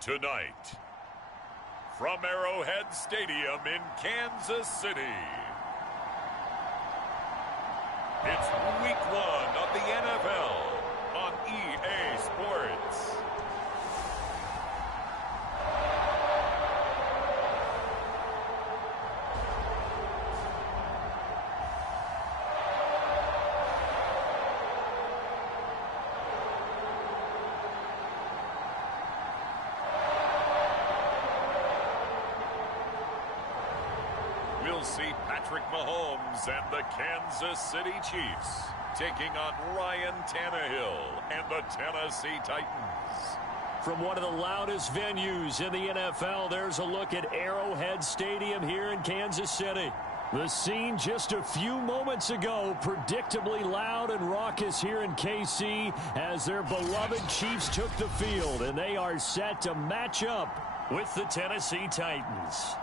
Tonight, from Arrowhead Stadium in Kansas City, it's Week 1 of the NFL on EA Sports. We'll see Patrick Mahomes and the Kansas City Chiefs taking on Ryan Tannehill and the Tennessee Titans. From one of the loudest venues in the NFL, there's a look at Arrowhead Stadium here in Kansas City. The scene just a few moments ago, predictably loud and raucous here in KC as their beloved Chiefs took the field, and they are set to match up with the Tennessee Titans.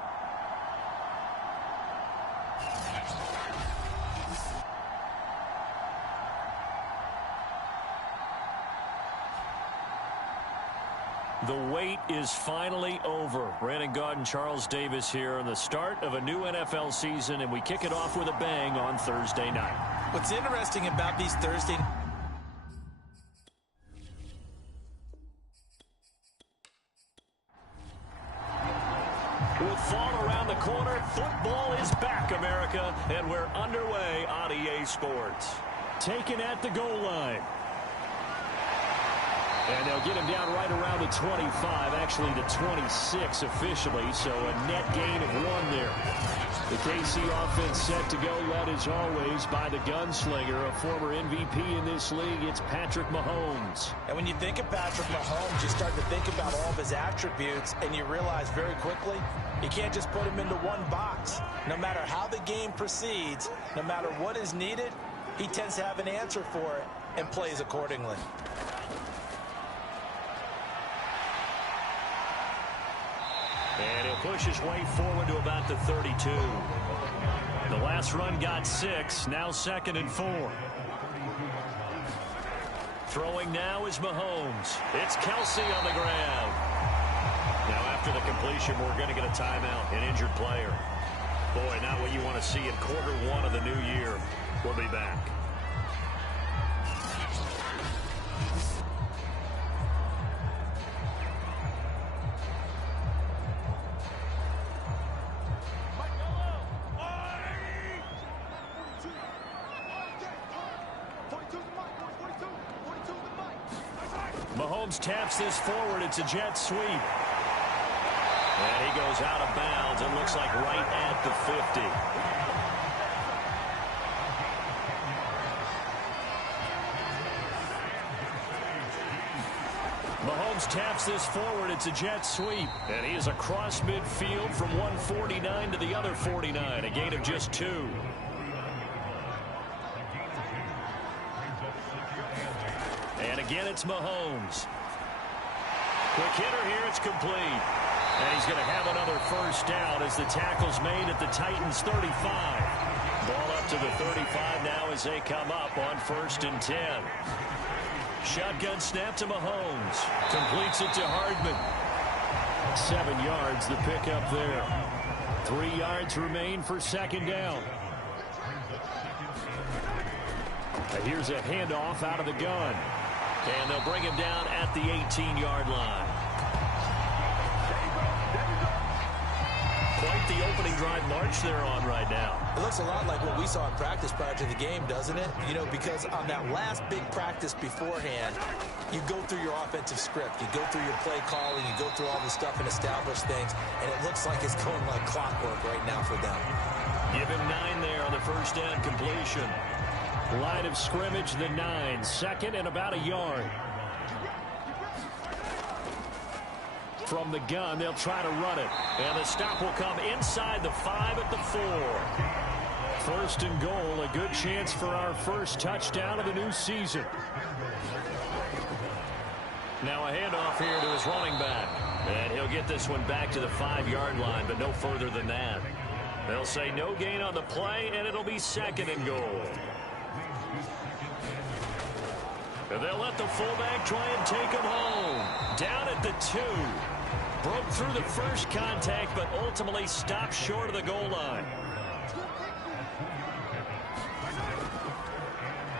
The wait is finally over. Brandon Gaudin, Charles Davis here on the start of a new NFL season, and we kick it off with a bang on Thursday night. What's interesting about these Thursday With fall around the corner, football is back, America, and we're underway on EA Sports. Taken at the goal line. And they'll get him down right around the 25, actually the 26 officially, so a net gain of 1 there. The KC offense set to go, led as always by the gunslinger, a former MVP in this league. It's Patrick Mahomes. And when you think of Patrick Mahomes, you start to think about all of his attributes, and you realize very quickly, you can't just put him into one box. No matter how the game proceeds, no matter what is needed, he tends to have an answer for it and plays accordingly. And he'll push his way forward to about the 32. The last run got 6, now 2nd and 4. Throwing now is Mahomes. It's Kelsey on the ground. Now after the completion, we're going to get a timeout, an injured player. Boy, not what you want to see in quarter 1 of the new year. We'll be back. Mahomes taps this forward. It's a jet sweep. And he goes out of bounds. It looks like right at the 50. Mahomes taps this forward. It's a jet sweep. And he is across midfield from 149 to the other 49. A gain of just 2. And again, it's Mahomes. Quick hitter here, it's complete. And he's going to have another first down as the tackle's made at the Titans' 35. Ball up to the 35 now as they come up on 1st and 10. Shotgun snap to Mahomes. Completes it to Hardman. 7 yards, the pickup there. 3 yards remain for 2nd down. Here's a handoff out of the gun. And they'll bring him down at the 18-yard line. Quite the opening drive march they're on right now. It looks a lot like what we saw in practice prior to the game, doesn't it? You know, because on that last big practice beforehand, you go through your offensive script. You go through your play calling. You go through all this stuff and establish things. And it looks like it's going like clockwork right now for them. Give him 9 there on the first down completion. Line of scrimmage, the 9. 2nd and about a yard. From the gun, they'll try to run it. And the stop will come inside the 5 at the 4. 1st and goal, a good chance for our first touchdown of the new season. Now a handoff here to his running back. And he'll get this one back to the 5-yard line, but no further than that. They'll say no gain on the play, and it'll be 2nd and goal. And they'll let the fullback try and take him home. Down at the 2. Broke through the first contact, but ultimately stopped short of the goal line.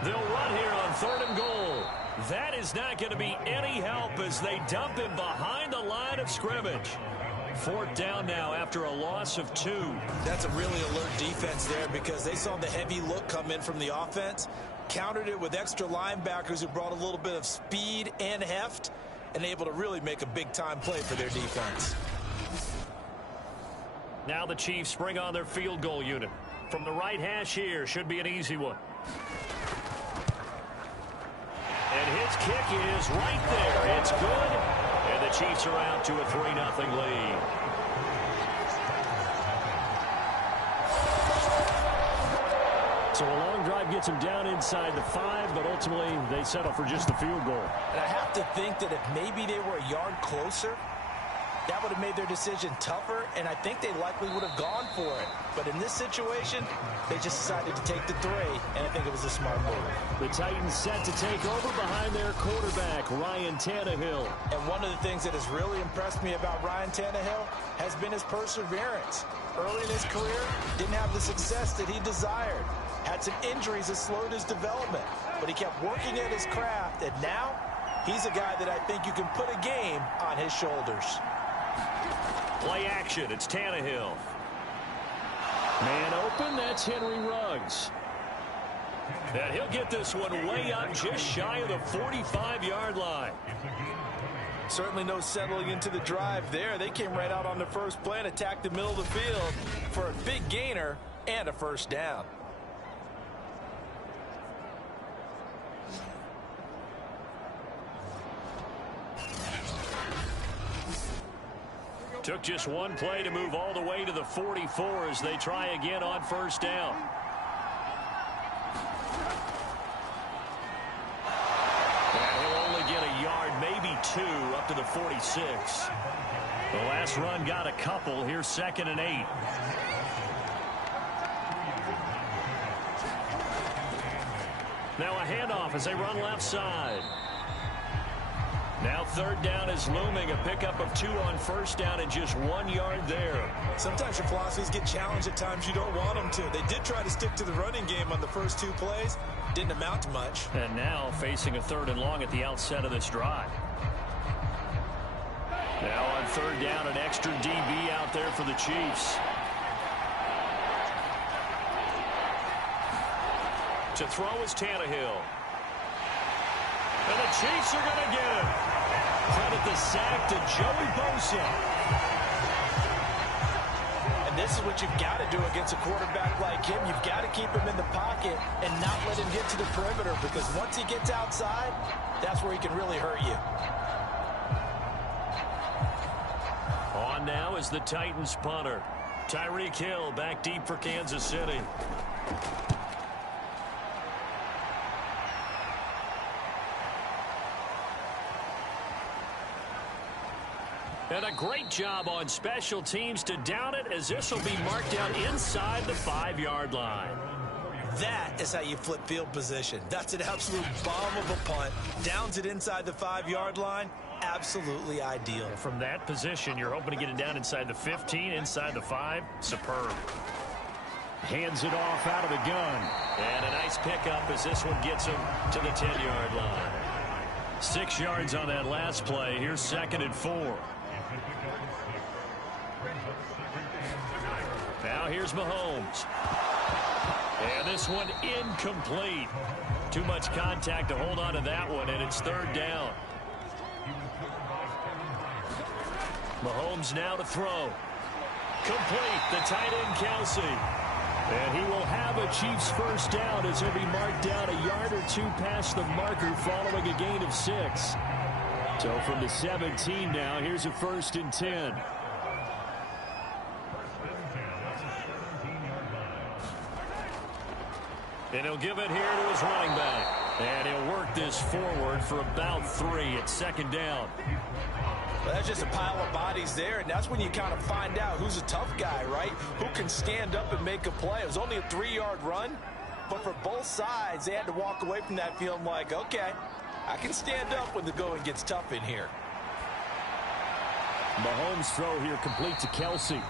They'll run here on 3rd and goal. That is not going to be any help as they dump him behind the line of scrimmage. 4th down now after a loss of 2. That's a really alert defense there because they saw the heavy look come in from the offense, countered it with extra linebackers who brought a little bit of speed and heft, and able to really make a big-time play for their defense. Now the Chiefs bring on their field goal unit. From the right hash here, should be an easy one. And his kick is right there. It's good. And the Chiefs are out to a 3-0 lead. So a long drive gets them down inside the 5, but ultimately they settle for just the field goal. And I have to think that if maybe they were a yard closer, that would have made their decision tougher, and I think they likely would have gone for it. But in this situation, they just decided to take the 3, and I think it was a smart move. The Titans set to take over behind their quarterback, Ryan Tannehill. And one of the things that has really impressed me about Ryan Tannehill has been his perseverance. Early in his career, didn't have the success that he desired. Had some injuries that slowed his development, but he kept working at his craft, and now he's a guy that I think you can put a game on his shoulders. Play action, it's Tannehill. Man open, that's Henry Ruggs. And he'll get this one way up just shy of the 45-yard line. Certainly no settling into the drive there. They came right out on the first play and attacked the middle of the field for a big gainer and a 1st down. Took just one play to move all the way to the 44 as they try again on 1st down. And he'll only get a yard, maybe 2, up to the 46. The last run got a couple. Here's 2nd and 8. Now a handoff as they run left side. Now 3rd down is looming. A pickup of 2 on 1st down and just 1 yard there. Sometimes your philosophies get challenged at times you don't want them to. They did try to stick to the running game on the first 2 plays. Didn't amount to much. And now facing a 3rd and long at the outset of this drive. Now on 3rd down, an extra DB out there for the Chiefs. To throw is Tannehill. And the Chiefs are going to get it. Credit the sack to Joey Bosa. And this is what you've got to do against a quarterback like him. You've got to keep him in the pocket and not let him get to the perimeter, because once he gets outside, that's where he can really hurt you. On now is the Titans punter. Tyreek Hill back deep for Kansas City. And a great job on special teams to down it, as this will be marked down inside the 5-yard line. That is how you flip field position. That's an absolute bomb of a punt. Downs it inside the 5-yard line. Absolutely ideal. From that position, you're hoping to get it down inside the 15, inside the 5. Superb. Hands it off out of the gun. And a nice pickup as this one gets him to the 10-yard line. 6 yards on that last play. Here's 2nd and 4. Now here's Mahomes. And this one incomplete. Too much contact to hold on to that one, and it's 3rd down. Mahomes now to throw. Complete. The tight end, Kelsey. And he will have a Chiefs 1st down as he'll be marked down a yard or 2 past the marker following a gain of 6. So from the 17 now, here's a 1st and 10. And he'll give it here to his running back. And he'll work this forward for about 3 at 2nd down. Well, that's just a pile of bodies there, and that's when you kind of find out who's a tough guy, right? Who can stand up and make a play. It was only a 3-yard run, but for both sides, they had to walk away from that feeling like, okay, I can stand up when the going gets tough in here. Mahomes' throw here complete to Kelsey.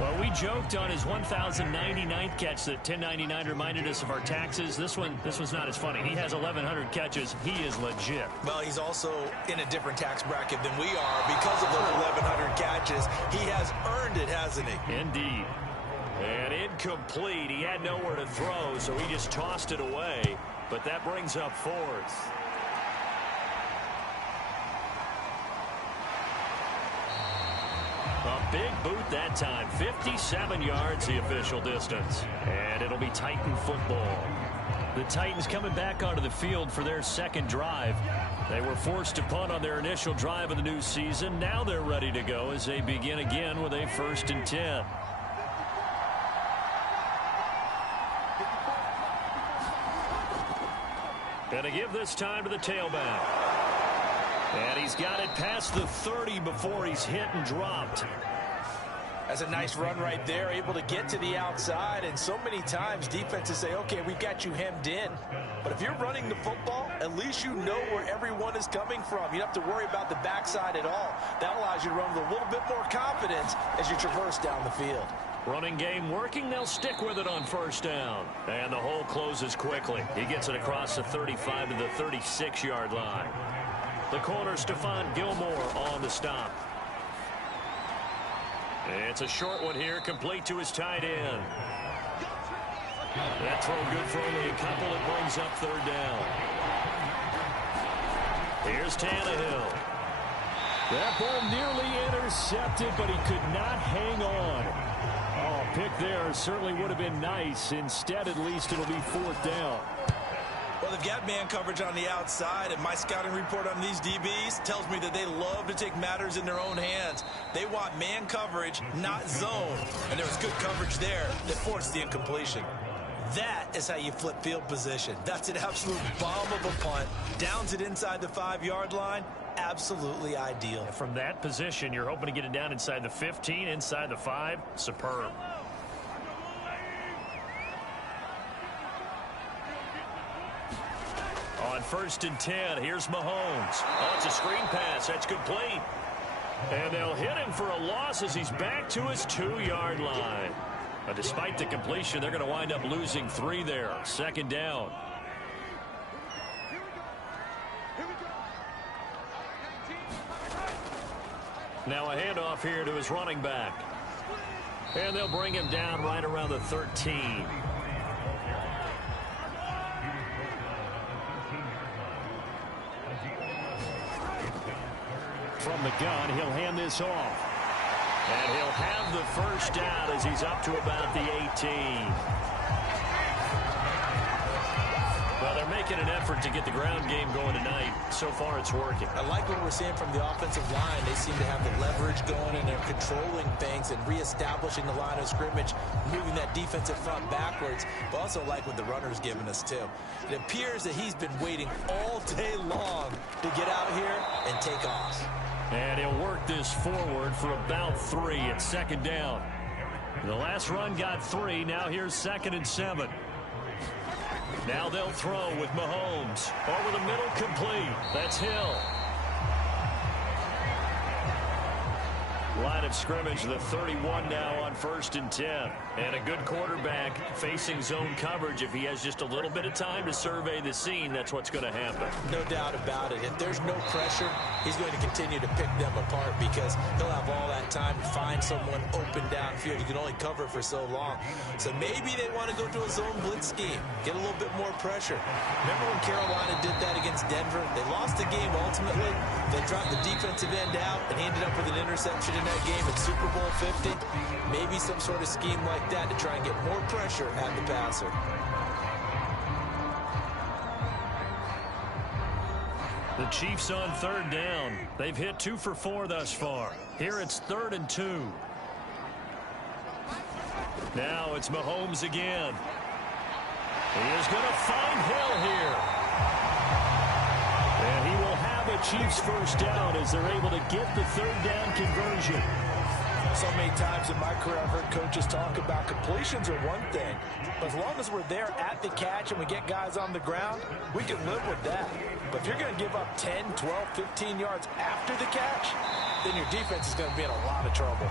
Well, we joked on his 1,099th catch that 1099 reminded us of our taxes. This one's not as funny. He has 1,100 catches. He is legit. Well, he's also in a different tax bracket than we are because of those 1,100 catches. He has earned it, hasn't he? Indeed. And incomplete. He had nowhere to throw, so he just tossed it away. But that brings up fourth. A big boot that time. 57 yards the official distance. And it'll be Titan football. The Titans coming back onto the field for their second drive. They were forced to punt on their initial drive of the new season. Now they're ready to go as they begin again with a 1st and 10. Going to give this time to the tailback. And he's got it past the 30 before he's hit and dropped. That's a nice run right there, able to get to the outside. And so many times defenses say, okay, we've got you hemmed in. But if you're running the football, at least you know where everyone is coming from. You don't have to worry about the backside at all. That allows you to run with a little bit more confidence as you traverse down the field. Running game working. They'll stick with it on 1st down. And the hole closes quickly. He gets it across the 35 to the 36-yard line. The corner, Stephon Gilmore, on the stop. It's a short one here, complete to his tight end. That throw good for only a couple. It brings up 3rd down. Here's Tannehill. That ball nearly intercepted, but he could not hang on. Oh, pick there certainly would have been nice. Instead, at least it'll be 4th down. Well, they've got man coverage on the outside, and my scouting report on these DBs tells me that they love to take matters in their own hands. They want man coverage, not zone. And there was good coverage there that forced the incompletion. That is how you flip field position. That's an absolute bomb of a punt. Downs it inside the 5-yard line. Absolutely ideal. From that position, you're hoping to get it down inside the 15, inside the 5. Superb. On 1st and 10, here's Mahomes. Oh, it's a screen pass. That's complete. And they'll hit him for a loss as he's back to his 2-yard line. Despite the completion, they're going to wind up losing 3 there. 2nd down. Now a handoff here to his running back. And they'll bring him down right around the 13. From the gun, he'll hand this off. And he'll have the 1st down as he's up to about the 18. Well, they're making an effort to get the ground game going tonight. So far, it's working. I like what we're seeing from the offensive line. They seem to have the leverage going, and they're controlling things and reestablishing the line of scrimmage, moving that defensive front backwards. But also like what the runner's giving us, too. It appears that he's been waiting all day long to get out here and take off. And he'll work this forward for about 3 at 2nd down. The last run got 3. Now here's 2nd and 7. Now they'll throw with Mahomes. Over the middle, complete. That's Hill. Line of scrimmage, the 31 now on 1st and 10. And a good quarterback facing zone coverage. If he has just a little bit of time to survey the scene, that's what's going to happen. No doubt about it. If there's no pressure, he's going to continue to pick them apart because he'll have all that time to find someone open downfield. You can only cover for so long. So maybe they want to go to a zone blitz scheme, get a little bit more pressure. Remember when Carolina did that against Denver? They lost the game ultimately. They dropped the defensive end out, and he ended up with an interception in that game at Super Bowl 50. Maybe some sort of scheme like that to try and get more pressure at the passer. The Chiefs on 3rd down. They've hit 2 for 4 thus far. Here it's 3rd and 2. Now it's Mahomes again. He is going to find Hill here. And he will have a Chiefs 1st down as they're able to get the 3rd down conversion. So many times in my career, I've heard coaches talk about completions are one thing, but as long as we're there at the catch and we get guys on the ground, we can live with that. But if you're going to give up 10, 12, 15 yards after the catch, then your defense is going to be in a lot of trouble.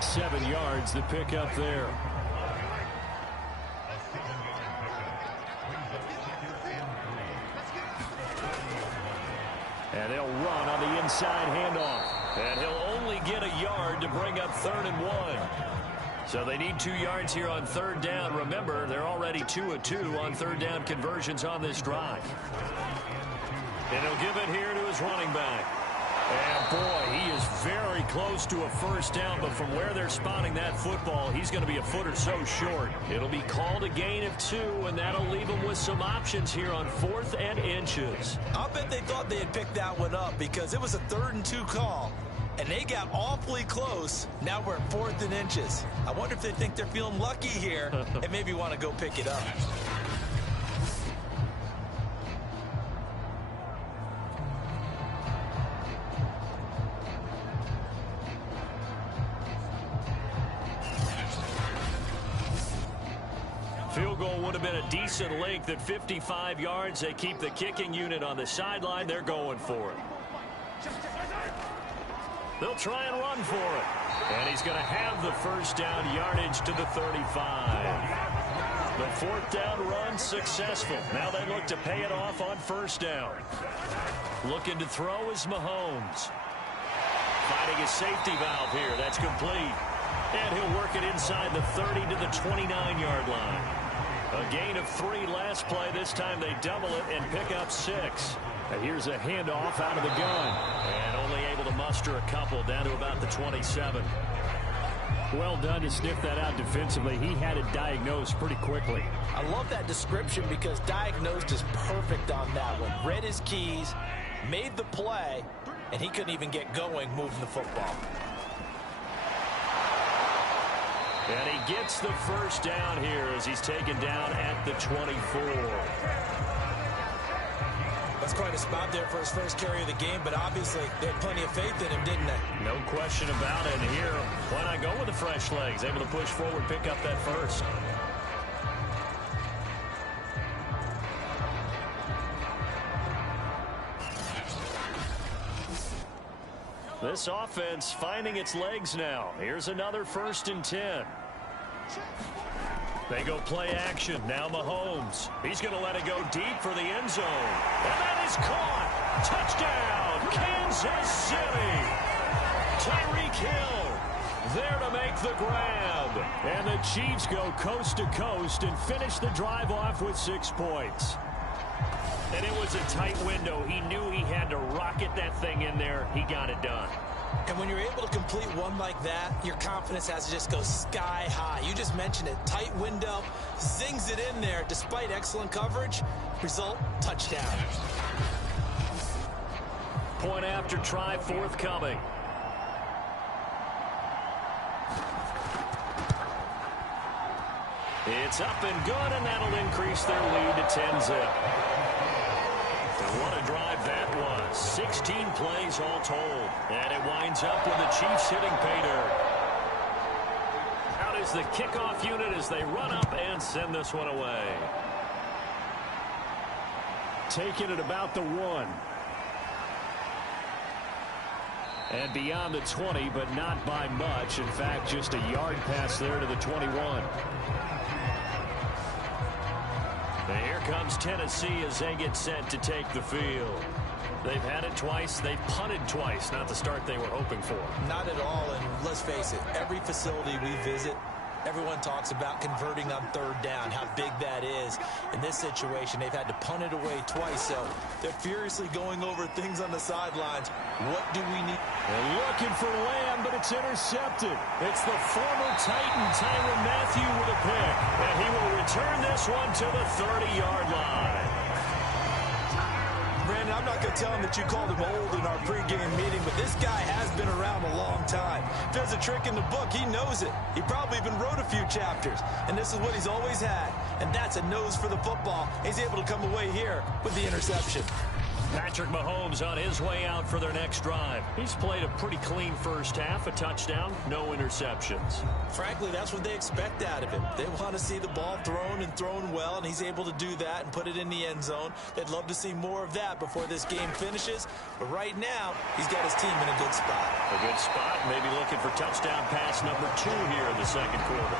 7 yards to pick up there. And they'll run on the inside handoff. And he'll only get a yard to bring up 3rd and 1. So they need 2 yards here on 3rd down. Remember, they're already 2 of 2 on 3rd down conversions on this drive. And he'll give it here to his running back. And, boy, he is very close to a 1st down, but from where they're spotting that football, he's going to be a foot or so short. It'll be called a gain of 2, and that'll leave him with some options here on 4th and inches. I'll bet they thought they had picked that one up because it was a 3rd and 2 call, and they got awfully close. Now we're at 4th and inches. I wonder if they think they're feeling lucky here and maybe want to go pick it up. Field goal would have been a decent length at 55 yards. They keep the kicking unit on the sideline. They're going for it. They'll try and run for it. And he's going to have the 1st down yardage to the 35. The 4th down run successful. Now they look to pay it off on 1st down. Looking to throw is Mahomes. Finding his safety valve here. That's complete. And he'll work it inside the 30 to the 29-yard line. A gain of 3 last play. This time they double it and pick up 6. And here's a handoff out of the gun. And only able to muster a couple down to about the 27. Well done to sniff that out defensively. He had it diagnosed pretty quickly. I love that description because diagnosed is perfect on that one. Read his keys, made the play, and he couldn't even get going moving the football. And he gets the 1st down here as he's taken down at the 24. That's quite a spot there for his first carry of the game, but obviously they had plenty of faith in him, didn't they? No question about it. And here, why not go with the fresh legs? Able to push forward, pick up that 1st. This offense finding its legs now. Here's another 1st and 10. They go play action. Now Mahomes. He's going to let it go deep for the end zone. And that is caught. Touchdown, Kansas City. Tyreek Hill there to make the grab. And the Chiefs go coast to coast and finish the drive off with 6 points. And it was a tight window. He knew he had to rocket that thing in there. He got it done. And when you're able to complete one like that, your confidence has to just go sky high. You just mentioned it. Tight window, zings it in there despite excellent coverage. Result, touchdown. Point after try forthcoming. It's up and good, and that'll increase their lead to 10-zip. What a drive that was. 16 plays all told. And it winds up with the Chiefs hitting pay dirt. Out is the kickoff unit as they run up and send this one away. Taking it about the 1. And beyond the 20, but not by much. In fact, just a yard pass there to the 21. And here comes Tennessee as they get set to take the field. They've had it twice. They've punted twice. Not the start they were hoping for. Not at all. And let's face it, every facility we visit, everyone talks about converting on 3rd down, how big that is. In this situation, they've had to punt it away twice. So they're furiously going over things on the sidelines. What do we need? They're looking for Lamb, but it's intercepted. It's the former Titan, Tyrann Mathieu, with a pick. And he will return this one to the 30-yard line. Brandon, I'm not going to tell him that you called him old in our pregame meeting, but this guy has been around a long time. If there's a trick in the book, he knows it. He probably even wrote a few chapters, and this is what he's always had, and that's a nose for the football. He's able to come away here with the interception. Patrick Mahomes on his way out for their next drive. He's played a pretty clean first half, a touchdown, no interceptions. Frankly, that's what they expect out of him. They want to see the ball thrown and thrown well, and he's able to do that and put it in the end zone. They'd love to see more of that before this game finishes. But right now, he's got his team in a good spot. A good spot, maybe looking for touchdown pass number 2 here in the second quarter.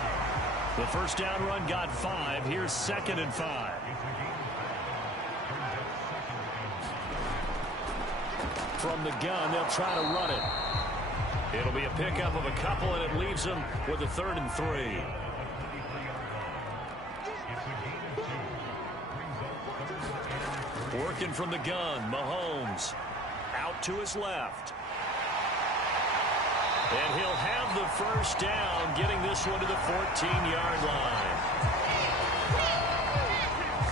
The first down run got 5. Here's 2nd and 5. From the gun, they'll try to run it. It'll be a pickup of a couple, and it leaves them with a 3rd and 3. Working from the gun, Mahomes out to his left. And he'll have the first down, getting this one to the 14-yard line.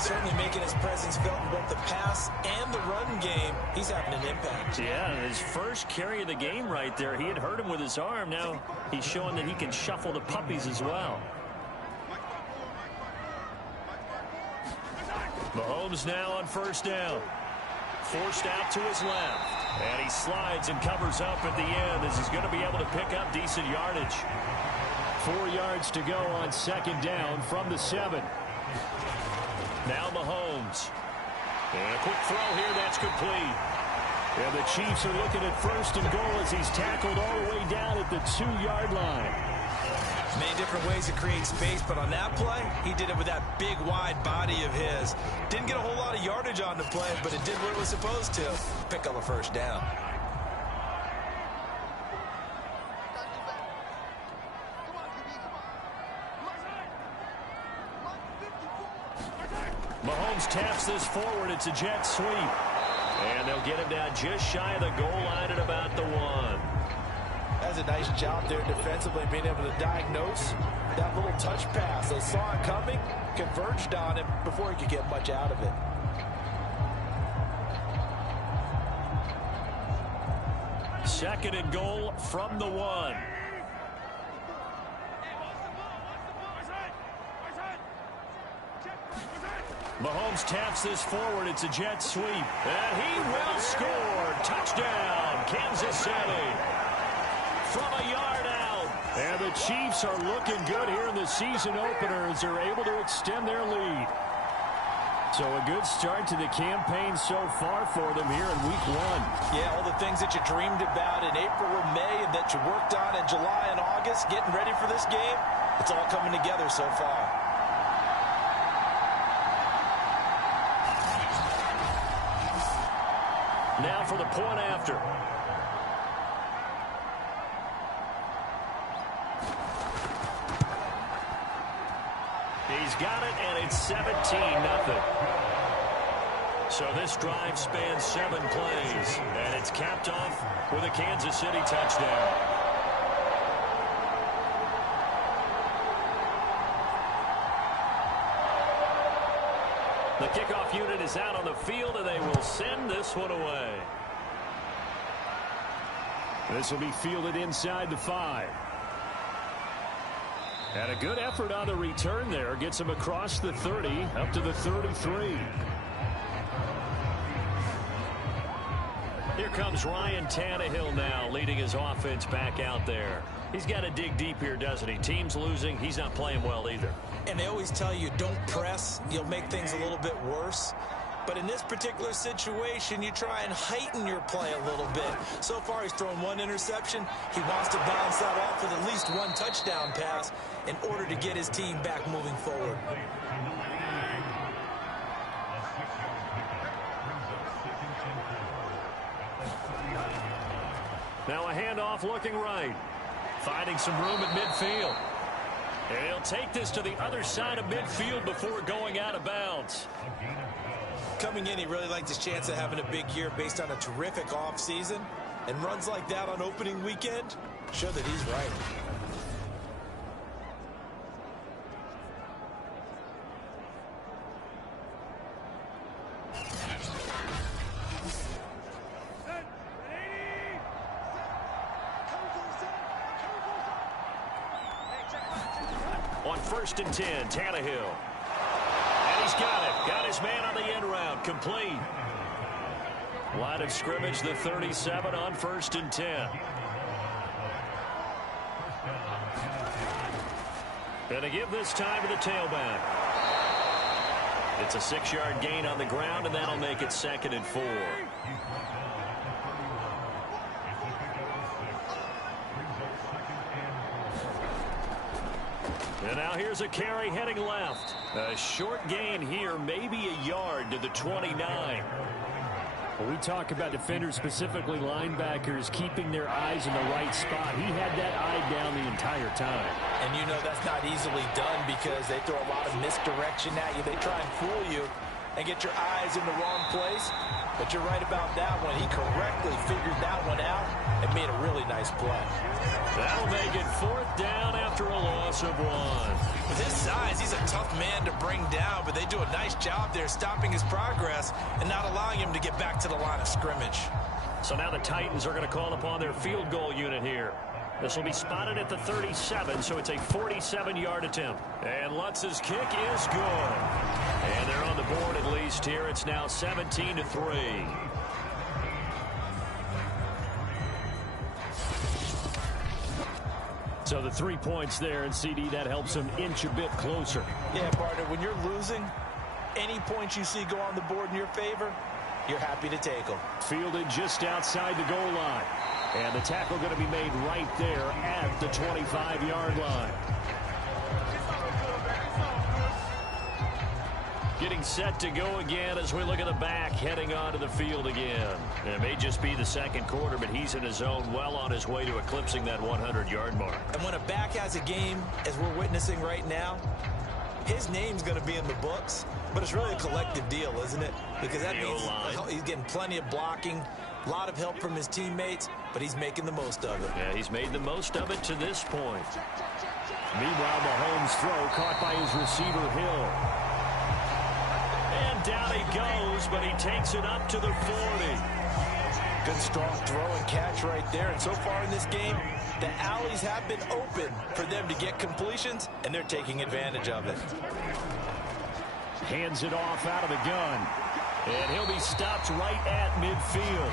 Certainly making his presence felt in both the pass and the run game. He's having an impact. Yeah, his first carry of the game right there. He had hurt him with his arm. Now he's showing that he can shuffle the puppies as well. Mahomes now on first down. Forced out to his left. And he slides and covers up at the end as he's going to be able to pick up decent yardage. 4 yards to go on second down from the 7. Now Mahomes. And a quick throw here, that's complete. And the Chiefs are looking at first and goal as he's tackled all the way down at the 2-yard line. Many different ways to create space, but on that play, he did it with that big, wide body of his. Didn't get a whole lot of yardage on the play, but it did what it was supposed to. Pick up a first down. Mahomes taps this forward. It's a jet sweep. And they'll get him down just shy of the goal line at about the 1. That's a nice job there defensively, being able to diagnose that little touch pass. They saw it coming, converged on him before he could get much out of it. Second and goal from the 1. Mahomes taps this forward. It's a jet sweep. And he will score. Touchdown, Kansas City. From a yard out. And the Chiefs are looking good here in the season opener as they're able to extend their lead. So a good start to the campaign so far for them here in week 1. Yeah, all the things that you dreamed about in April or May and that you worked on in July and August, getting ready for this game, it's all coming together so far. Now for the point after. He's got it, and it's 17-0. So this drive spans 7 plays, and it's capped off with a Kansas City touchdown. The kickoff unit is out on the field, and they will send this one away. This will be fielded inside the 5. And a good effort on the return there. Gets him across the 30, up to the 33. Here comes Ryan Tannehill now, leading his offense back out there. He's got to dig deep here, doesn't he? Team's losing. He's not playing well either. And they always tell you, don't press. You'll make things a little bit worse. But in this particular situation, you try and heighten your play a little bit. So far, he's thrown 1 interception. He wants to balance that off with at least 1 touchdown pass in order to get his team back moving forward. Now a handoff looking right. Finding some room at midfield. And he'll take this to the other side of midfield before going out of bounds. Coming in, he really liked his chance of having a big year based on a terrific offseason. And runs like that on opening weekend show that he's right. On 1st and 10, Tannehill. And he's got it. Got his man on the end route. Complete. Line of scrimmage, the 37 on 1st and 10. And to give this time to the tailback. It's a 6-yard gain on the ground, and that'll make it 2nd and 4. And now here's a carry heading left. A short gain here, maybe a yard to the 29. When we talk about defenders, specifically linebackers, keeping their eyes in the right spot, he had that eye down the entire time. And you know that's not easily done because they throw a lot of misdirection at you. They try and fool you and get your eyes in the wrong place. But you're right about that one. He correctly figured that one out and made a really nice play. That'll make it 4th down after a loss of 1. With his size, he's a tough man to bring down, but they do a nice job there stopping his progress and not allowing him to get back to the line of scrimmage. So now the Titans are going to call upon their field goal unit here. This will be spotted at the 37, so it's a 47-yard attempt. And Lutz's kick is good. And they're on the board at least here. It's now 17-3. So the 3 points there, and CD, that helps him inch a bit closer. Yeah, partner, when you're losing, any points you see go on the board in your favor, you're happy to take them. Fielded just outside the goal line. And the tackle going to be made right there at the 25-yard line. Getting set to go again as we look at the back heading onto the field again. It may just be the 2nd quarter, but he's in his zone, well on his way to eclipsing that 100-yard mark. And when a back has a game, as we're witnessing right now, his name's going to be in the books, but it's really a collective deal, isn't it? Because that means he's getting plenty of blocking, a lot of help from his teammates, but he's making the most of it. Yeah, he's made the most of it to this point. Meanwhile, Mahomes' throw caught by his receiver, Hill. And down he goes, but he takes it up to the 40. Good strong throw and catch right there. And so far in this game, the alleys have been open for them to get completions, and they're taking advantage of it. Hands it off out of the gun. And he'll be stopped right at midfield.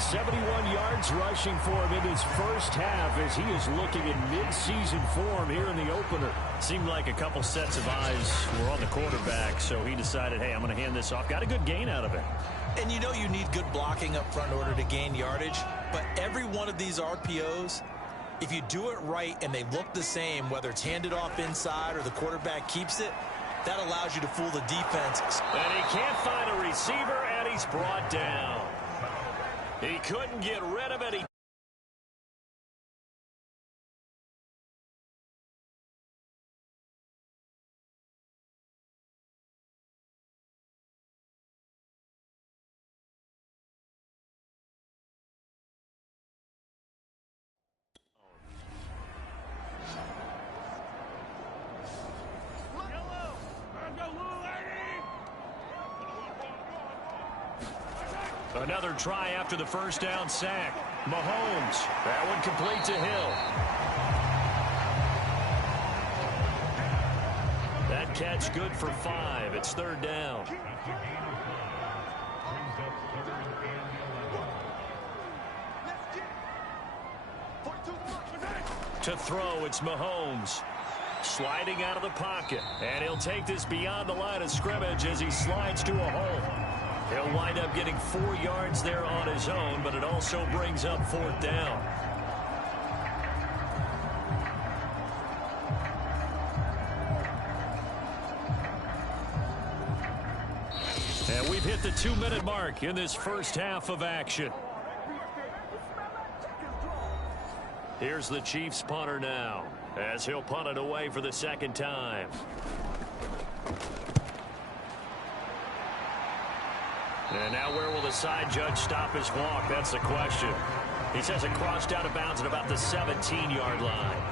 71 yards rushing for him in his first half as he is looking in mid-season form here in the opener. Seemed like a couple sets of eyes were on the quarterback, so he decided, hey, I'm going to hand this off. Got a good gain out of it. And you know you need good blocking up front in order to gain yardage, but every one of these RPOs, if you do it right and they look the same, whether it's handed off inside or the quarterback keeps it, that allows you to fool the defense. And he can't find a receiver, and he's brought down. He couldn't get rid of it. Another try after the first down sack. Mahomes. That one complete to Hill. That catch good for 5. It's 3rd down. To throw, it's Mahomes. Sliding out of the pocket. And he'll take this beyond the line of scrimmage as he slides to a hole. He'll wind up getting 4 yards there on his own, but it also brings up 4th down. And we've hit the 2-minute mark in this first half of action. Here's the Chiefs punter now, as he'll punt it away for the 2nd time. And now where will the side judge stop his walk? That's the question. He says it crossed out of bounds at about the 17-yard line.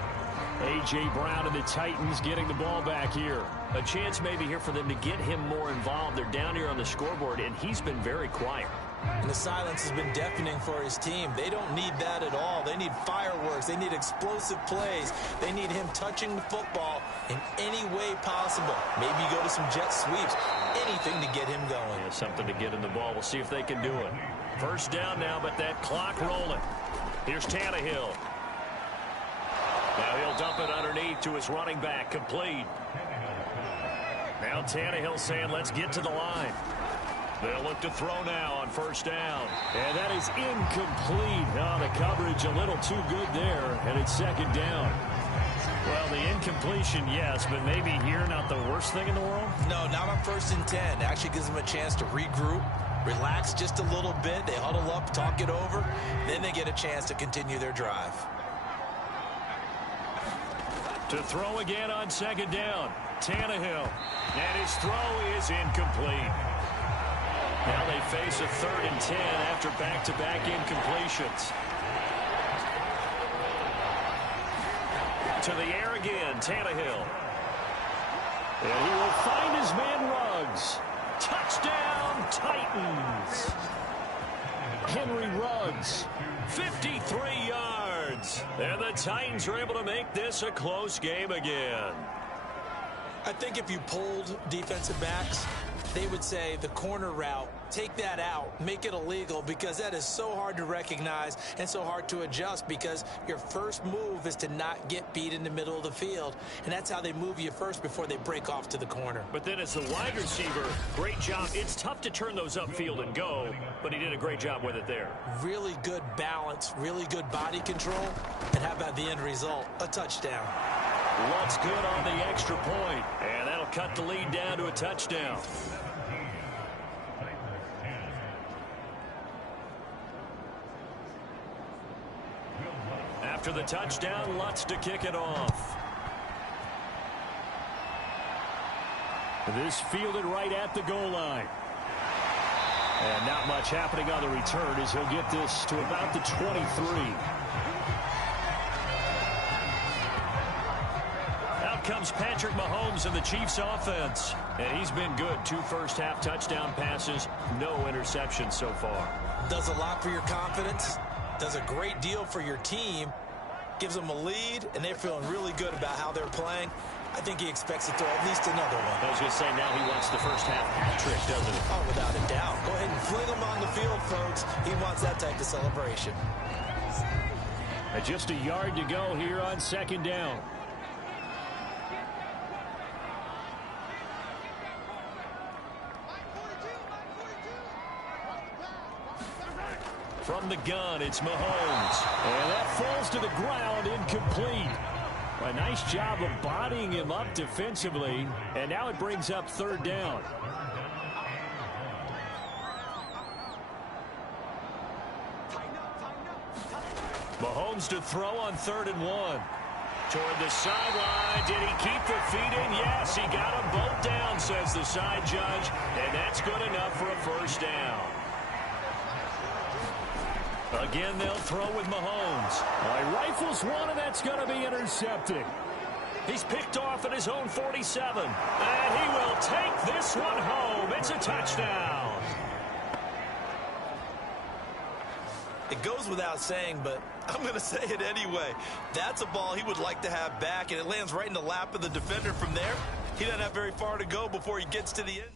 A.J. Brown and the Titans getting the ball back here. A chance maybe here for them to get him more involved. They're down here on the scoreboard, and he's been very quiet. And the silence has been deafening for his team. They don't need that at all. They need fireworks. They need explosive plays. They need him touching the football in any way possible. Maybe go to some jet sweeps. Anything to get him going. Yeah, something to get in the ball. We'll see if they can do it. First down now, but that clock rolling. Here's Tannehill. Now he'll dump it underneath to his running back. Complete. Now Tannehill saying, let's get to the line. They'll look to throw now on first down. And that is incomplete. Oh, the coverage a little too good there, and it's second down. Well, the incompletion, yes, but maybe here not the worst thing in the world? No, not on 1st and 10. It actually gives them a chance to regroup, relax just a little bit. They huddle up, talk it over. Then they get a chance to continue their drive. To throw again on second down. Tannehill. And his throw is incomplete. Now they face a 3rd and 10 after back-to-back incompletions. To the air again, Tannehill. And he will find his man Ruggs. Touchdown, Titans. Henry Ruggs. 53 yards. And the Titans are able to make this a close game again. I think if you polled defensive backs, they would say the corner route, take that out, make it illegal, because that is so hard to recognize and so hard to adjust, because your first move is to not get beat in the middle of the field, and that's how they move you first before they break off to the corner. But then as the wide receiver, great job. It's tough to turn those upfield and go, but he did a great job with it there. Really good balance, really good body control, and how about the end result? A touchdown. Love's good on the extra point, and that'll cut the lead down to a touchdown. After the touchdown, Lutz to kick it off. This fielded right at the goal line. And not much happening on the return as he'll get this to about the 23. Out comes Patrick Mahomes in the Chiefs offense. And he's been good. 2 first-half touchdown passes, no interceptions so far. Does a lot for your confidence. Does a great deal for your team. Gives them a lead, and they're feeling really good about how they're playing. I think he expects to throw at least another one. I was going to say, now he wants the first-half hat trick, doesn't he? Oh, without a doubt. Go ahead and fling him on the field, folks. He wants that type of celebration. And just a yard to go here on second down. From the gun, it's Mahomes. And that falls to the ground, incomplete. A nice job of bodying him up defensively. And now it brings up 3rd down. Mahomes to throw on 3rd and 1. Toward the sideline. Did he keep the feet in? Yes, he got them both down, says the side judge. And that's good enough for a first down. Again, they'll throw with Mahomes. He rifles one, and that's going to be intercepted. He's picked off at his own 47. And he will take this one home. It's a touchdown. It goes without saying, but I'm going to say it anyway. That's a ball he would like to have back, and it lands right in the lap of the defender from there. He doesn't have very far to go before he gets to the end.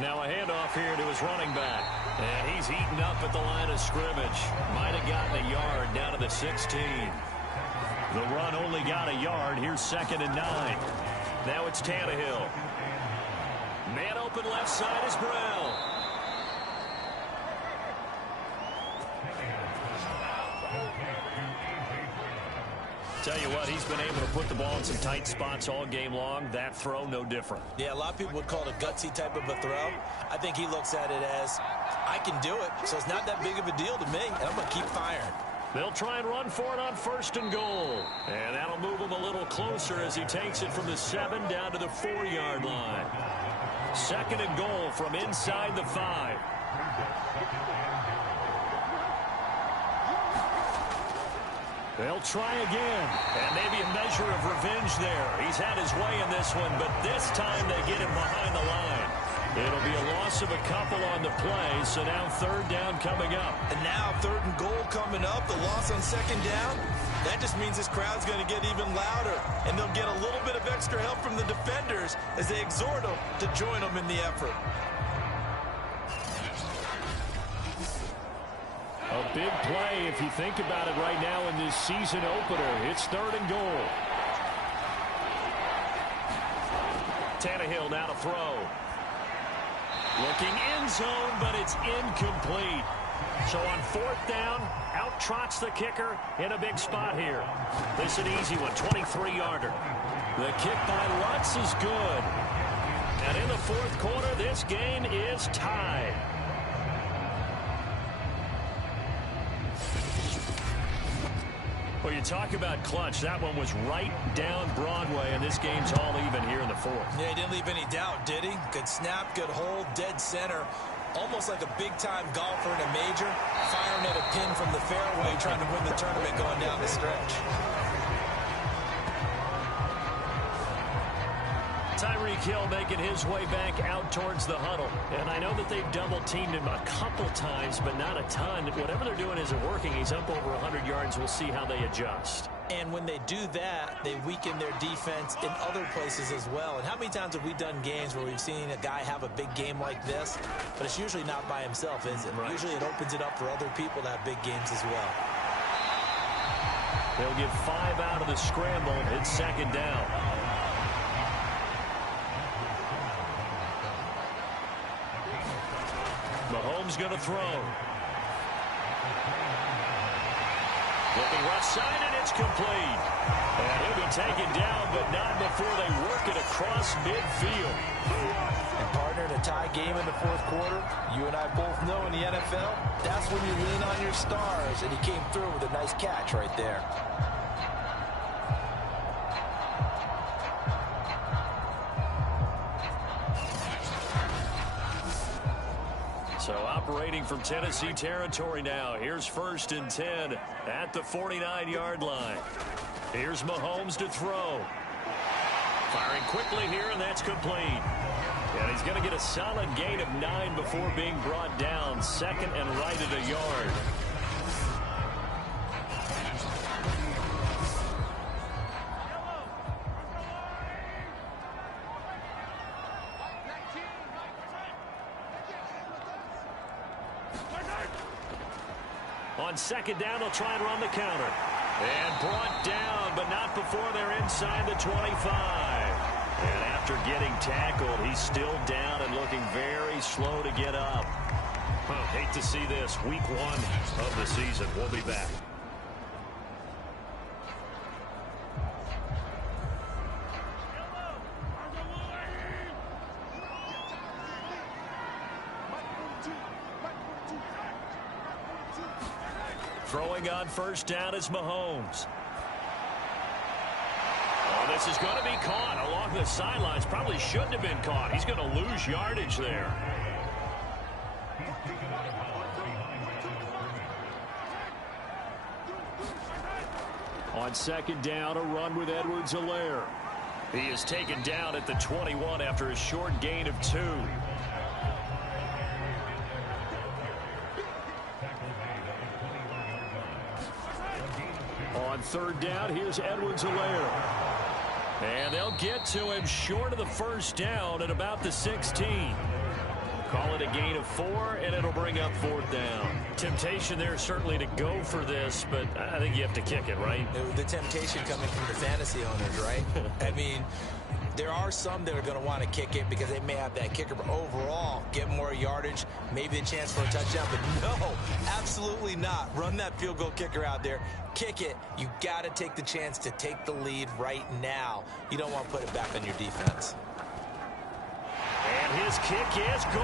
Now a handoff here to his running back. And he's eaten up at the line of scrimmage. Might have gotten a yard down to the 16. The run only got a yard. Here's 2nd and 9. Now it's Tannehill. Man open left side is Brown. Tell you what, he's been able to put the ball in some tight spots all game long. That throw, no different. Yeah, a lot of people would call it a gutsy type of a throw. I think he looks at it as, I can do it, so it's not that big of a deal to me, and I'm going to keep firing. They'll try and run for it on 1st and goal. And that'll move him a little closer as he takes it from the 7 down to the 4-yard line. 2nd and goal from inside the 5. They'll try again, and maybe a measure of revenge there. He's had his way in this one, but this time they get him behind the line. It'll be a loss of a couple on the play, so now 3rd down coming up. And now 3rd and goal coming up, the loss on 2nd down. That just means this crowd's going to get even louder, and they'll get a little bit of extra help from the defenders as they exhort them to join them in the effort. A big play if you think about it right now in this season opener. It's 3rd and goal. Tannehill now to throw. Looking end zone, but it's incomplete. So on 4th down, out trots the kicker in a big spot here. This is an easy one, 23-yarder. The kick by Lutz is good. And in the 4th quarter, this game is tied. Well, you talk about clutch. That one was right down Broadway, and this game's all even here in the 4th. Yeah, he didn't leave any doubt, did he? Good snap, good hold, dead center. Almost like a big-time golfer in a major, firing at a pin from the fairway, trying to win the tournament going down the stretch. Tyreek Hill making his way back out towards the huddle. And I know that they've double-teamed him a couple times, but not a ton. Whatever they're doing isn't working. He's up over 100 yards. We'll see how they adjust. And when they do that, they weaken their defense in other places as well. And how many times have we done games where we've seen a guy have a big game like this? But it's usually not by himself, is it? Right. Usually it opens it up for other people to have big games as well. They'll get 5 out of the scramble. It's 2nd down. Mahomes going to throw. Looking left side, and it's complete. And he'll be taken down, but not before they work it across midfield. And partner, in a tie game in the 4th quarter, you and I both know in the NFL, that's when you lean on your stars, and he came through with a nice catch right there. So operating from Tennessee territory now. Here's 1st and 10 at the 49-yard line. Here's Mahomes to throw. Firing quickly here, and that's complete. And he's going to get a solid gain of 9 before being brought down. 2nd and right at a yard. On 2nd down, they'll try and run the counter. And brought down, but not before they're inside the 25. And after getting tackled, he's still down and looking very slow to get up. Hate to see this. Week 1 of the season. We'll be back. Throwing on 1st down is Mahomes. Oh, this is going to be caught along the sidelines. Probably shouldn't have been caught. He's going to lose yardage there. On 2nd down, a run with Edwards-Helaire. He is taken down at the 21 after a short gain of 2. On 3rd down, here's Edwards-Helaire. And they'll get to him short of the 1st down at about the 16. gain of 4, and it'll bring up 4th down. Temptation there certainly to go for this, but I think you have to kick it, right? The temptation coming from the fantasy owners, right? I mean, there are some that are going to want to kick it because they may have that kicker, but overall, get more yardage, maybe a chance for a touchdown. But no, absolutely not. Run that field goal kicker out there. Kick it. You got to take the chance to take the lead right now. You don't want to put it back on your defense. And his kick is good.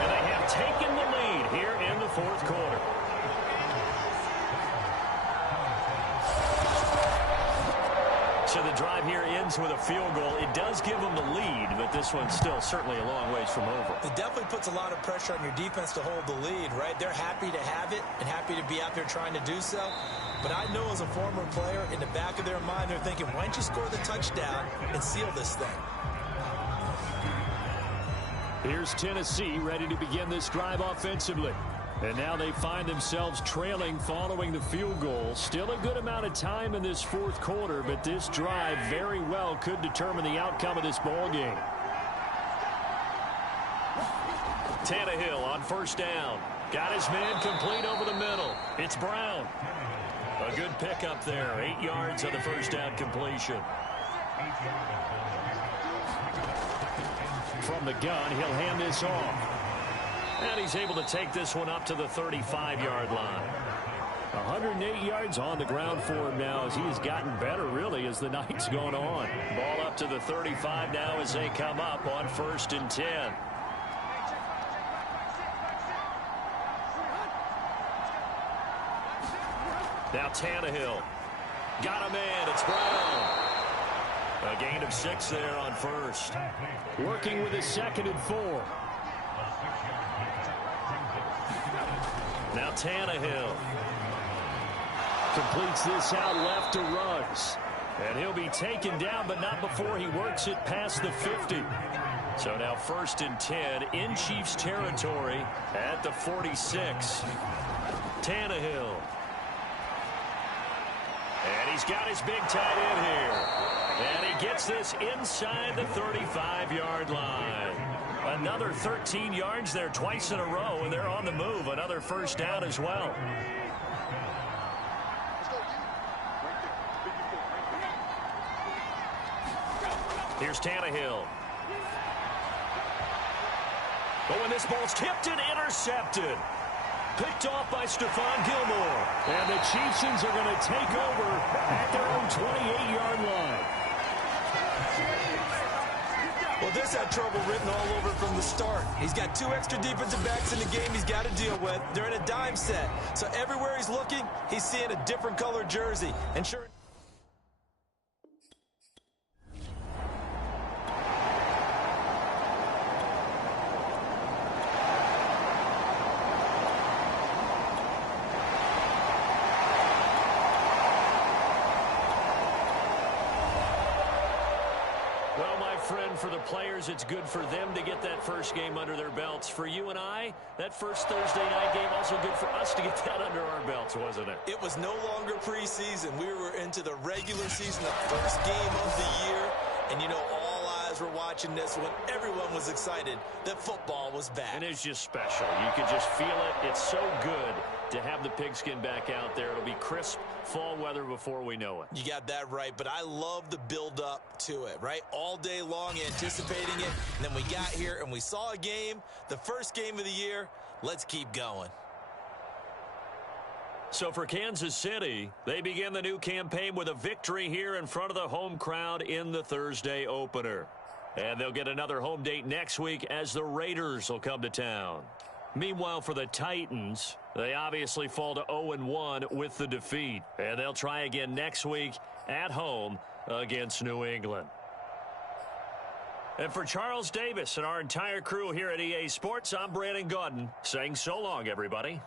And they have taken the lead here in the 4th quarter. So the drive here ends with a field goal. It does give them the lead, but this one's still certainly a long ways from over. It definitely puts a lot of pressure on your defense to hold the lead, right? They're happy to have it and happy to be out there trying to do so. But I know as a former player, in the back of their mind, they're thinking, why don't you score the touchdown and seal this thing? Here's Tennessee ready to begin this drive offensively. And now they find themselves trailing following the field goal. Still a good amount of time in this 4th quarter, but this drive very well could determine the outcome of this ball game. Tannehill on 1st down. Got his man complete over the middle. It's Brown. A good pickup there. 8 yards on the 1st down completion. From the gun, he'll hand this off. And he's able to take this one up to the 35-yard line. 108 yards on the ground for him now as he has gotten better, really, as the night's gone on. Ball up to the 35 now as they come up on 1st and 10. Now Tannehill. Got a man. It's Brown. A gain of 6 there on 1st. Working with his 2nd and 4. Now Tannehill. Completes this out left to Ruggs. And he'll be taken down, but not before he works it past the 50. So now 1st and 10 in Chiefs territory at the 46. Tannehill. And he's got his big tight end here. And he gets this inside the 35-yard line. Another 13 yards there twice in a row, and they're on the move. Another 1st down as well. Here's Tannehill. But when this ball's tipped and intercepted. Picked off by Stephon Gilmore. And the Chiefs are going to take over at their own 28-yard line. Well, this had trouble written all over from the start. He's got 2 extra defensive backs in the game he's got to deal with. They're in a dime set. So everywhere he's looking, he's seeing a different color jersey. And sure... For the players, it's good for them to get that first game under their belts. For you and I, that first Thursday night game, also good for us to get that under our belts, wasn't it? It was no longer preseason. We were into the regular season, the first game of the year. And, you know, all eyes were watching this when everyone was excited that football was back. And it's just special. You could just feel it. It's so good to have the pigskin back out there. It'll be crisp fall weather before we know it. You got that right, but I love the build-up to it, right? All day long anticipating it, and then we got here and we saw a game, the first game of the year. Let's keep going. So for Kansas City, they begin the new campaign with a victory here in front of the home crowd in the Thursday opener. And they'll get another home date next week as the Raiders will come to town. Meanwhile, for the Titans, they obviously fall to 0-1 with the defeat. And they'll try again next week at home against New England. And for Charles Davis and our entire crew here at EA Sports, I'm Brandon Gaudin saying so long, everybody.